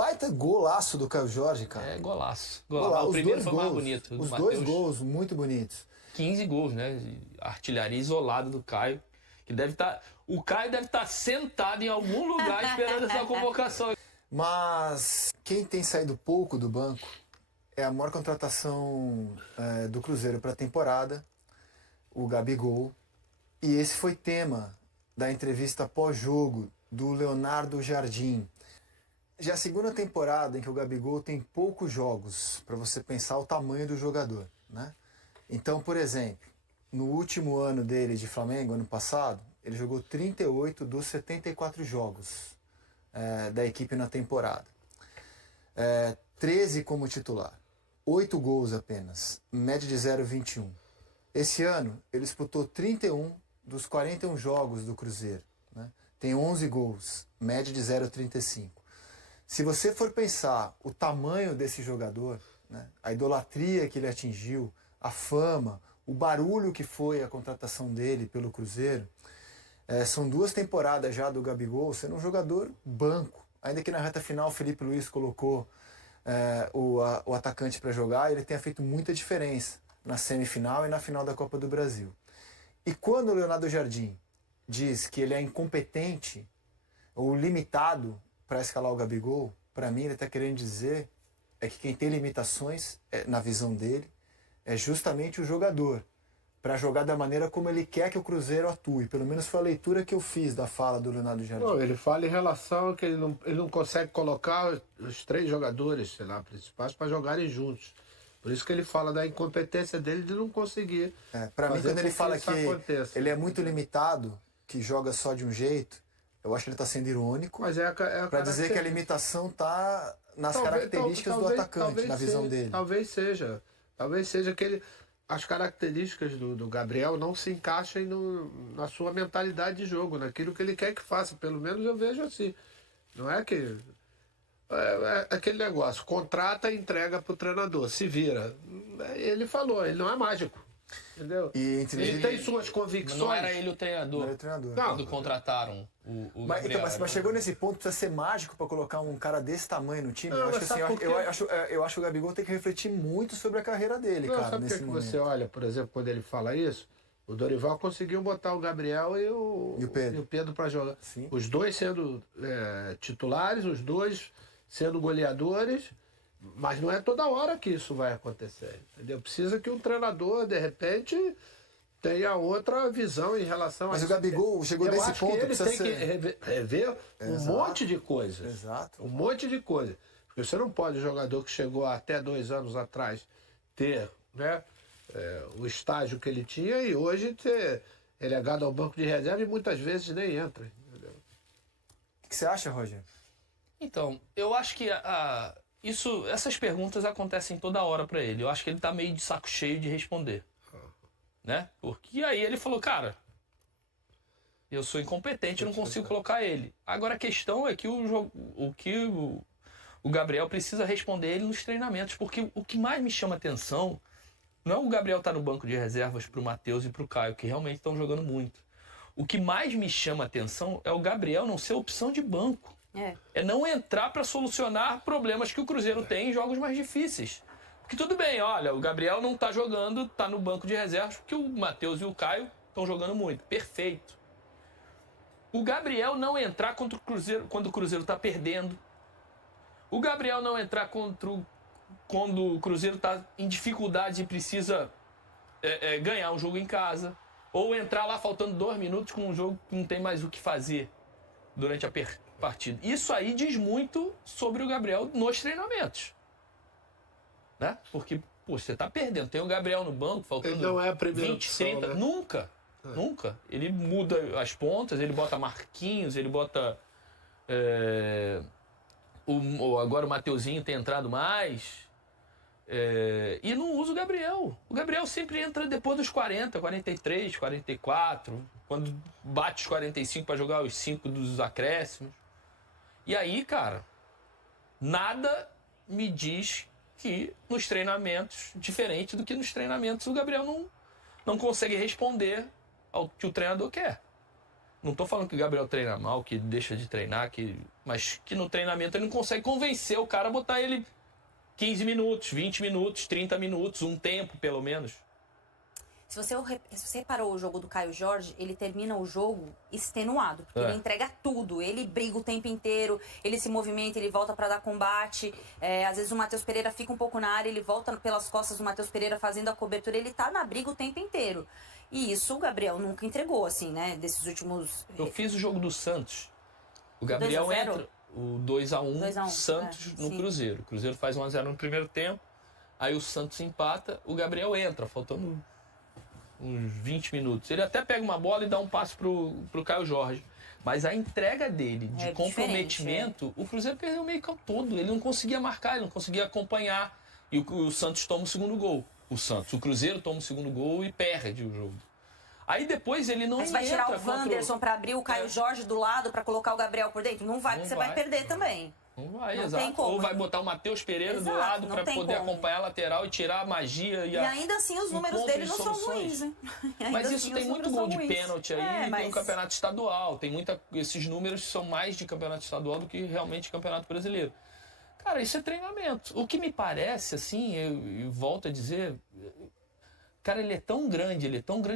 baita golaço do Caio Jorge, cara. É, golaço. O primeiro foi mais bonito. Os dois gols muito bonitos. 15 gols, né? De artilharia isolada do Caio. Que deve estar... O Caio deve estar sentado em algum lugar esperando essa convocação. Mas quem tem saído pouco do banco é a maior contratação do Cruzeiro para a temporada, o Gabigol. E esse foi tema da entrevista pós-jogo do Leonardo Jardim. Já é a segunda temporada em que o Gabigol tem poucos jogos, para você pensar o tamanho do jogador, né? Então, por exemplo, no último ano dele de Flamengo, ano passado, ele jogou 38 dos 74 jogos da equipe na temporada. 13 como titular, 8 gols apenas, média de 0,21. Esse ano, ele disputou 31 dos 41 jogos do Cruzeiro, né? Tem 11 gols, média de 0,35. Se você for pensar o tamanho desse jogador, né, a idolatria que ele atingiu, a fama, o barulho que foi a contratação dele pelo Cruzeiro, são 2 temporadas já do Gabigol sendo um jogador banco. Ainda que na reta final o Felipe Luiz colocou o atacante para jogar, ele tenha feito muita diferença na semifinal e na final da Copa do Brasil. E quando o Leonardo Jardim diz que ele é incompetente ou limitado para escalar o Gabigol, para mim ele está querendo dizer que quem tem limitações, na visão dele, é justamente o jogador, para jogar da maneira como ele quer que o Cruzeiro atue. Pelo menos foi a leitura que eu fiz da fala do Leonardo Jardim. Não, ele fala em relação a que ele não consegue colocar os 3 jogadores, sei lá, principais para jogarem juntos. Por isso que ele fala da incompetência dele de não conseguir. Para mim, quando ele fala que aconteça. Ele é muito limitado, que joga só de um jeito, eu acho que ele está sendo irônico, mas para dizer que a limitação está nas características do atacante, na visão dele. Talvez seja que as características do Gabriel não se encaixem na sua mentalidade de jogo, naquilo que ele quer que faça. Pelo menos eu vejo assim. Não é que... É aquele negócio, contrata e entrega para o treinador, se vira. Ele falou, ele não é mágico. Entendeu? Ele tem suas convicções. Não era ele o treinador. Não era o treinador. Quando contrataram o Gabriel. Mas chegou nesse ponto, precisa ser mágico para colocar um cara desse tamanho no time? Não, eu acho que o Gabigol tem que refletir muito sobre a carreira dele, cara. Sabe por que você olha, por exemplo, quando ele fala isso? O Dorival conseguiu botar o Gabriel e o Pedro para jogar. Sim. Os dois sendo titulares, os dois sendo goleadores, mas não é toda hora que isso vai acontecer, entendeu? Precisa que um treinador, de repente, tenha outra visão em relação a isso. Mas o Gabigol chegou nesse ponto, ele tem que rever um monte de coisas. Exato. Um monte de coisas. Porque você não pode, jogador que chegou até 2 anos atrás, ter, né, o estágio que ele tinha e hoje ter relegado ao banco de reserva e muitas vezes nem entra. Entendeu? O que você acha, Roger? Então, eu acho que essas perguntas acontecem toda hora para ele. Eu acho que ele tá meio de saco cheio de responder. Né? Porque aí ele falou, cara, eu sou incompetente, eu não consigo colocar ele. Agora a questão é que o Gabriel precisa responder ele nos treinamentos, porque o que mais me chama atenção não é o Gabriel estar no banco de reservas pro Matheus e pro Caio, que realmente estão jogando muito. O que mais me chama atenção é o Gabriel não ser opção de banco. É não entrar para solucionar problemas que o Cruzeiro tem em jogos mais difíceis. Porque tudo bem, olha, o Gabriel não tá jogando, tá no banco de reservas, porque o Matheus e o Caio estão jogando muito. Perfeito. O Gabriel não entrar contra o Cruzeiro quando o Cruzeiro tá perdendo. O Gabriel não entrar quando o Cruzeiro tá em dificuldade e precisa ganhar um jogo em casa. Ou entrar lá faltando 2 minutos com um jogo que não tem mais o que fazer durante a partida. Isso aí diz muito sobre o Gabriel nos treinamentos. Né? Porque, você tá perdendo. Tem o Gabriel no banco, faltando ele não é a primeira 20, opção, 30. Né? Nunca. Ele muda as pontas, ele bota Marquinhos, ele bota... agora o Mateuzinho tem entrado mais. E não usa o Gabriel. O Gabriel sempre entra depois dos 40, 43, 44, quando bate os 45 para jogar os 5 dos acréscimos. E aí, cara, nada me diz que nos treinamentos, diferente do que nos treinamentos, o Gabriel não consegue responder ao que o treinador quer. Não tô falando que o Gabriel treina mal, que deixa de treinar, mas que no treinamento ele não consegue convencer o cara a botar ele 15 minutos, 20 minutos, 30 minutos, um tempo pelo menos. Se você reparou o jogo do Caio Jorge, ele termina o jogo extenuado. Porque ele entrega tudo. Ele briga o tempo inteiro, ele se movimenta, ele volta para dar combate. Às vezes o Matheus Pereira fica um pouco na área, ele volta pelas costas do Matheus Pereira fazendo a cobertura. Ele tá na briga o tempo inteiro. E isso o Gabriel nunca entregou, assim, né? Desses últimos... Eu fiz o jogo do Santos. O Gabriel entra, o 2-1, Santos no Cruzeiro. O Cruzeiro faz 1-0 no primeiro tempo, aí o Santos empata, o Gabriel entra, faltando uns 20 minutos. Ele até pega uma bola e dá um passe pro Caio Jorge. Mas a entrega dele de comprometimento, o Cruzeiro perdeu o meio campo todo. Ele não conseguia marcar, ele não conseguia acompanhar. E o Santos toma o segundo gol. O Cruzeiro toma o segundo gol e perde o jogo. Aí depois ele não entra. Mas vai tirar o Wanderson pra abrir o Caio Jorge do lado pra colocar o Gabriel por dentro? Não vai, porque você vai perder também. Não vai, não exato. Tem como. Ou vai botar o Matheus Pereira do lado pra poder acompanhar a lateral e tirar a magia. E ainda assim os números dele não são ruins, né? Mas isso tem muito gol de pênalti aí, tem o campeonato estadual. Tem esses números são mais de campeonato estadual do que realmente campeonato brasileiro. Cara, isso é treinamento. O que me parece, assim, eu volto a dizer... Cara, ele é tão grande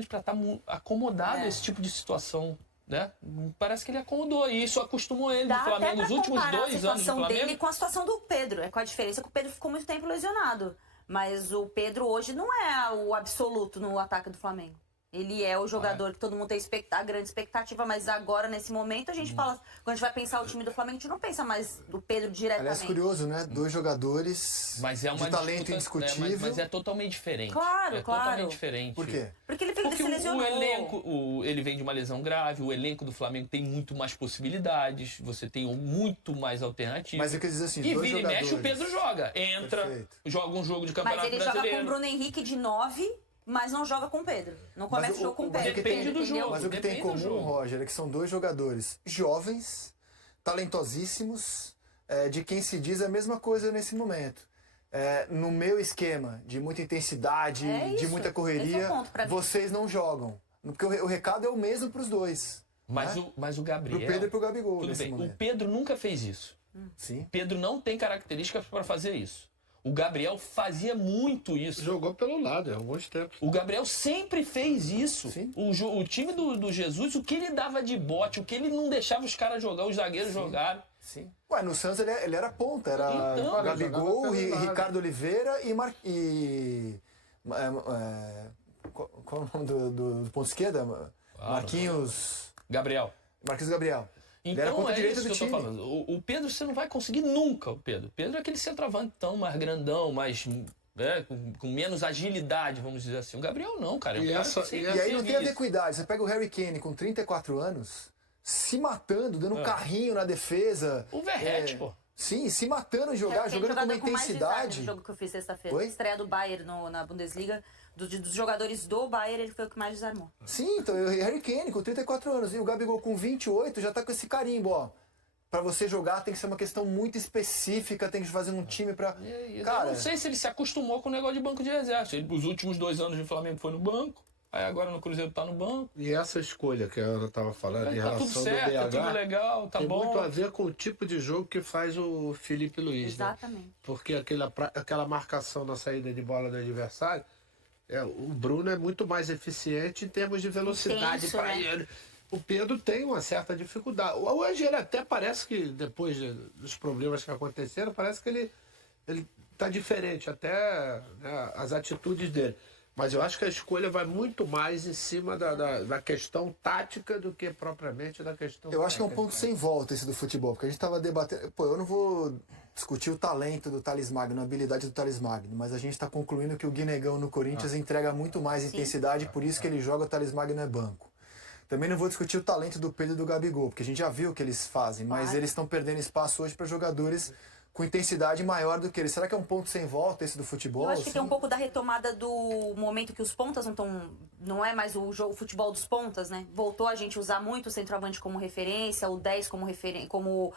para estar acomodado a esse tipo de situação, né? Parece que ele acomodou e isso acostumou ele no Flamengo. Os últimos 2 anos do Flamengo... a situação dele com a situação do Pedro. Com a diferença que o Pedro ficou muito tempo lesionado. Mas o Pedro hoje não é o absoluto no ataque do Flamengo. Ele é o jogador que todo mundo tem a grande expectativa, mas agora, nesse momento, a gente fala... Quando a gente vai pensar o time do Flamengo, a gente não pensa mais do Pedro diretamente. Aliás, curioso, né? 2 jogadores de talento indiscutível. Mas é totalmente diferente. Claro, totalmente diferente. Por quê? Porque ele se lesionou. O elenco, ele vem de uma lesão grave, o elenco do Flamengo tem muito mais possibilidades, você tem muito mais alternativas. Mas eu quero dizer assim, e vira e mexe, o Pedro joga. Entra, joga um jogo de campeonato brasileiro. Mas ele joga com o Bruno Henrique de 9... Mas não joga com o Pedro. Não começa o jogo com o Pedro. Depende do jogo. Mas o que tem em comum, Roger, é que são 2 jogadores jovens, talentosíssimos, de quem se diz a mesma coisa nesse momento. No meu esquema de muita intensidade, de muita correria, vocês não jogam. Porque o recado é o mesmo para os 2. Mas o Gabriel... Pro Pedro e pro Gabigol, tudo nesse bem. momento. O Pedro nunca fez isso. Sim. O Pedro não tem características para fazer isso. O Gabriel fazia muito isso. Jogou pelo lado há alguns tempos. O Gabriel sempre fez isso. Sim. O time do Jesus, o que ele dava de bote, o que ele não deixava os caras jogar, os zagueiros jogarem. Sim. Ué, no Santos ele era ponta. Era Então, Gabigol, Ricardo Oliveira e... qual é o nome do ponto esquerda? Marquinhos Gabriel. Então é isso que eu tô falando. O Pedro você não vai conseguir nunca, o Pedro. Pedro é aquele centroavantão mais grandão, mais... com menos agilidade, vamos dizer assim. O Gabriel não, cara. E aí não tem a ver com idade. Você pega o Harry Kane com 34 anos, se matando, dando carrinho na defesa. O Verratti, pô. Sim, se matando em jogar, jogando com uma intensidade. No jogo que eu fiz sexta-feira, estreia do Bayern na Bundesliga, dos jogadores do Bayern, ele foi o que mais desarmou. Sim, então o Harry Kane com 34 anos e o Gabigol com 28 já tá com esse carimbo, ó. Pra você jogar tem que ser uma questão muito específica, tem que fazer um time pra... Cara, eu não sei se ele se acostumou com o negócio de banco de reserva. Os últimos 2 anos do Flamengo foi no banco, aí agora no Cruzeiro tá no banco. E essa escolha que a Ana tava falando em relação tudo certo, do BH, tá tudo legal, tá tem bom. muito a ver com o tipo de jogo que faz o Felipe Luiz. Exatamente. Né? Porque aquela marcação na saída de bola do adversário, o Bruno é muito mais eficiente em termos de velocidade para ele. O Pedro tem uma certa dificuldade. Hoje ele até parece que, depois dos problemas que aconteceram, parece que ele tá diferente, até né, as atitudes dele. Mas eu acho que a escolha vai muito mais em cima da questão tática do que propriamente da questão... Eu acho que é um ponto sem volta esse do futebol, porque a gente estava debatendo... Pô, eu não vou discutir o talento do Thales Magno, a habilidade do Thales Magno, mas a gente está concluindo que o Guinegão no Corinthians entrega muito mais intensidade, por isso que ele joga, o Thales Magno é banco. Também não vou discutir o talento do Pedro e do Gabigol, porque a gente já viu o que eles fazem, mas eles estão perdendo espaço hoje para jogadores com intensidade maior do que eles. Será que é um ponto sem volta esse do futebol? Eu acho que tem um pouco da retomada do momento que os pontas não é mais o futebol dos pontas, né? Voltou a gente usar muito o centroavante como referência, o 10 como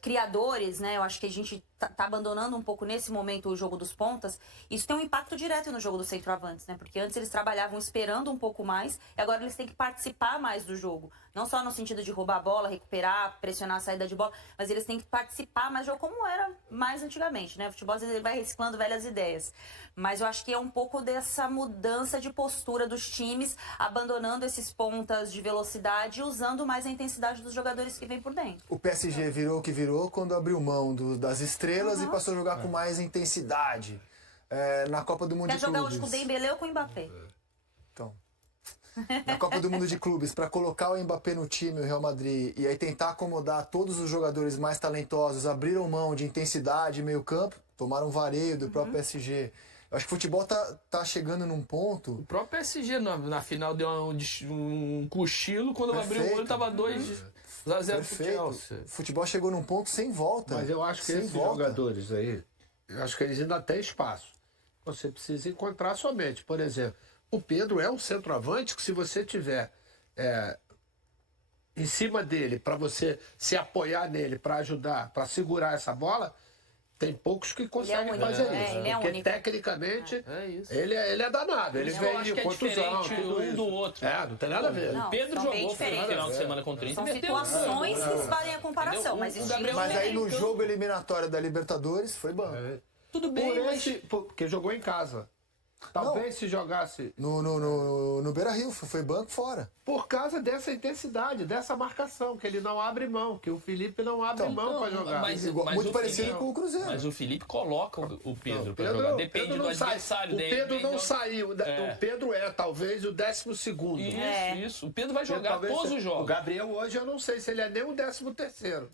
criadores, né? Eu acho que a gente tá abandonando um pouco nesse momento o jogo dos pontas. Isso tem um impacto direto no jogo dos centroavantes, né? Porque antes eles trabalhavam esperando um pouco mais e agora eles têm que participar mais do jogo. Não só no sentido de roubar a bola, recuperar, pressionar a saída de bola, mas eles têm que participar mais do jogo como era mais antigamente, né? O futebol às vezes ele vai reciclando velhas ideias. Mas eu acho que é um pouco dessa mudança de postura dos times, abandonando esses pontas de velocidade e usando mais a intensidade dos jogadores que vêm por dentro. O PSG virou o que virou quando abriu mão das estrelas e passou a jogar com mais intensidade. Na Copa do Mundo Quer de jogar Clubes. hoje com o Dembélé ou com o Mbappé? Então, na Copa do Mundo de Clubes, para colocar o Mbappé no time, o Real Madrid, e aí tentar acomodar todos os jogadores mais talentosos, abriram mão de intensidade, meio campo, tomaram vareio do próprio PSG. Eu acho que o futebol tá chegando num ponto... O próprio PSG na final deu um cochilo, quando abriu o olho tava 2-0 pro Chelsea. O futebol chegou num ponto sem volta. Mas eu acho que esses jogadores aí, eu acho que eles ainda têm espaço. Você precisa encontrar somente. Por exemplo, o Pedro é um centroavante que, se você tiver em cima dele, para você se apoiar nele, para ajudar, para segurar essa bola, tem poucos que conseguem fazer isso. Ele é porque único. tecnicamente Isso. ele é danado. Ele Eu vem acho de que é contusão, diferente tudo um isso. do outro. Não tem nada a ver. Não, O Pedro são bem jogou no diferentes. final de semana contra o Inter. São meteu um situações que fazem a comparação, Entendeu? mas O estilos Gabriel- Mas aí no Então- jogo eliminatório da Libertadores foi banco. Tudo bem, mas... Porque jogou em casa. Talvez se jogasse No Beira-Rio, foi banco fora. por causa dessa intensidade, dessa marcação, que ele não abre mão, que o Felipe não abre mão para jogar. Muito o parecido Felipe- com o Cruzeiro. Mas o Felipe coloca o Pedro pra Pedro- jogar. Depende Pedro do não sai. adversário. O Pedro não saiu. É. O Pedro talvez o 12º. Isso. O Pedro vai jogar Talvez todos os O jogos. Gabriel hoje eu não sei se ele é nem o 13º.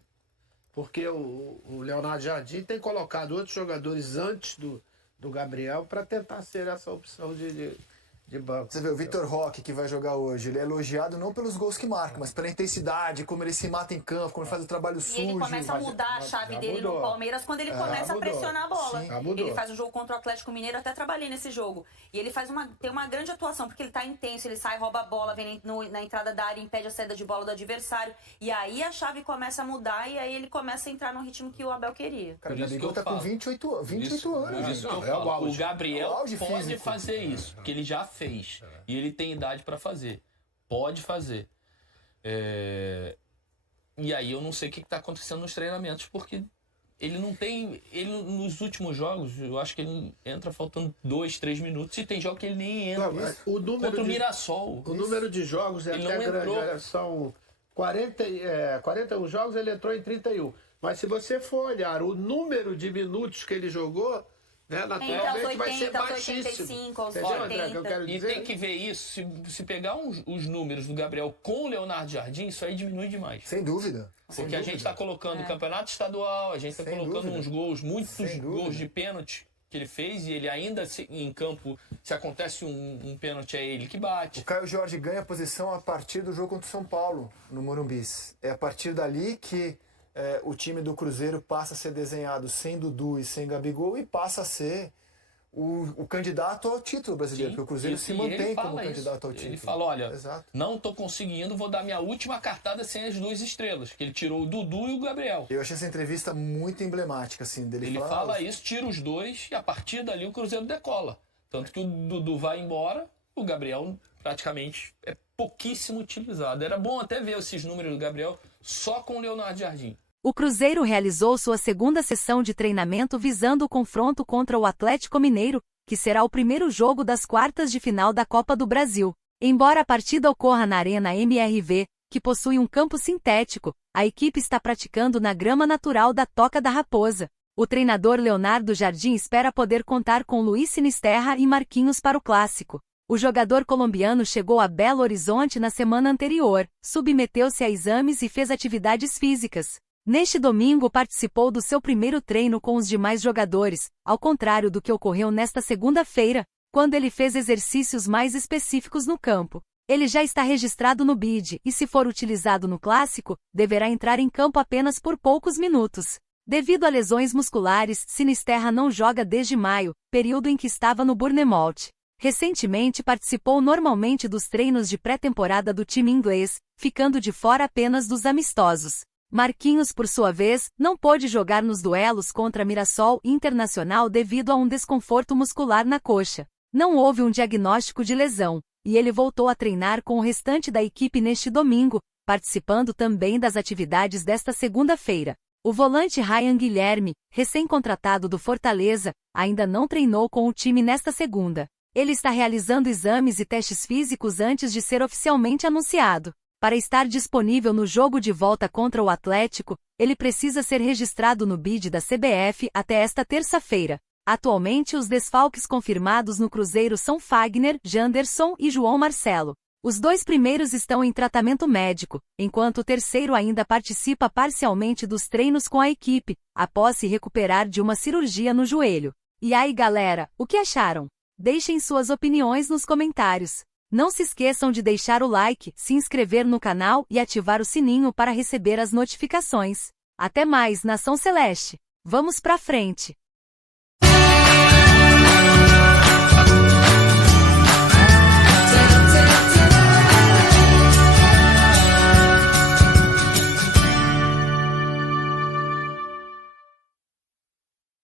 Porque o Leonardo Jardim tem colocado outros jogadores antes do Gabriel para tentar ser essa opção de banco. Você vê, o Vitor Roque, que vai jogar hoje, ele é elogiado não pelos gols que marca, mas pela intensidade, como ele se mata em campo, como ele faz o trabalho E sujo. ele começa a mudar a chave já dele mudou. no Palmeiras quando ele começa a mudou. pressionar a bola. Sim, já mudou. Ele faz um jogo contra o Atlético Mineiro, eu até trabalhei nesse jogo. E ele tem uma grande atuação, porque ele tá intenso, ele sai, rouba a bola, vem na entrada da área, impede a saída de bola do adversário. E aí a chave começa a mudar e aí ele começa a entrar no ritmo que o Abel queria. Cara, o Por isso Gabigol que eu tá com falo. 28 Por anos. isso que eu É o falo. auge. O Gabriel É o auge pode físico. fazer isso, porque ele já fez. E ele tem idade pra fazer. Pode fazer. E aí eu não sei o que tá acontecendo nos treinamentos, porque ele não tem... Ele, nos últimos jogos, eu acho que ele entra faltando 2, 3 minutos. E tem jogo que ele nem entra. Não, mas o número Contra o de- Mirassol. O número de jogos é Ele até não grande. entrou. São 41 jogos, ele entrou em 31. Mas se você for olhar o número de minutos que ele jogou, né, Entre aos naturalmente vai ser 80, aos baixíssimo. 85, aos Entendeu, André, que eu 80. quero E dizer? tem que ver isso. Se pegar os números do Gabriel com o Leonardo Jardim, isso aí diminui demais. Sem dúvida. Porque a gente está colocando o campeonato estadual, a gente está Sem colocando dúvida. uns gols, muitos Sem dúvida. gols de pênalti que ele fez, e ele ainda em campo, se acontece um pênalti, é ele que O bate. Caio Jorge ganha posição a partir do jogo contra o São Paulo, no Morumbis. É a partir dali que o time do Cruzeiro passa a ser desenhado sem Dudu e sem Gabigol e passa a ser o candidato ao título brasileiro, porque o Cruzeiro se E mantém ele como fala isso. candidato ao título. Ele fala, olha, Exato. não tô conseguindo, vou dar minha última cartada sem as duas estrelas, que ele tirou o Dudu e o Gabriel. Eu achei essa entrevista muito emblemática, assim, dele Ele falar, fala isso, tira os dois, e a partir dali o Cruzeiro decola. Tanto que o Dudu vai embora, o Gabriel praticamente é pouquíssimo utilizado. Era bom até ver esses números do Gabriel só com o Leonardo Jardim. O Cruzeiro realizou sua segunda sessão de treinamento visando o confronto contra o Atlético Mineiro, que será o primeiro jogo das quartas de final da Copa do Brasil. Embora a partida ocorra na Arena MRV, que possui um campo sintético, a equipe está praticando na grama natural da Toca da Raposa. O treinador Leonardo Jardim espera poder contar com Luiz Sinisterra e Marquinhos para o clássico. O jogador colombiano chegou a Belo Horizonte na semana anterior, submeteu-se a exames e fez atividades físicas. Neste domingo participou do seu primeiro treino com os demais jogadores, ao contrário do que ocorreu nesta segunda-feira, quando ele fez exercícios mais específicos no campo. Ele já está registrado no BID e, se for utilizado no clássico, deverá entrar em campo apenas por poucos minutos. Devido a lesões musculares, Sinisterra não joga desde maio, período em que estava no Bournemouth. Recentemente participou normalmente dos treinos de pré-temporada do time inglês, ficando de fora apenas dos amistosos. Marquinhos, por sua vez, não pôde jogar nos duelos contra Mirassol Internacional devido a um desconforto muscular na coxa. Não houve um diagnóstico de lesão, e ele voltou a treinar com o restante da equipe neste domingo, participando também das atividades desta segunda-feira. O volante Ryan Guilherme, recém-contratado do Fortaleza, ainda não treinou com o time nesta segunda. Ele está realizando exames e testes físicos antes de ser oficialmente anunciado. Para estar disponível no jogo de volta contra o Atlético, ele precisa ser registrado no BID da CBF até esta terça-feira. Atualmente os desfalques confirmados no Cruzeiro são Fagner, Janderson e João Marcelo. Os 2 primeiros estão em tratamento médico, enquanto o terceiro ainda participa parcialmente dos treinos com a equipe, após se recuperar de uma cirurgia no joelho. E aí galera, o que acharam? Deixem suas opiniões nos comentários. Não se esqueçam de deixar o like, se inscrever no canal e ativar o sininho para receber as notificações. Até mais, Nação Celeste! Vamos pra frente!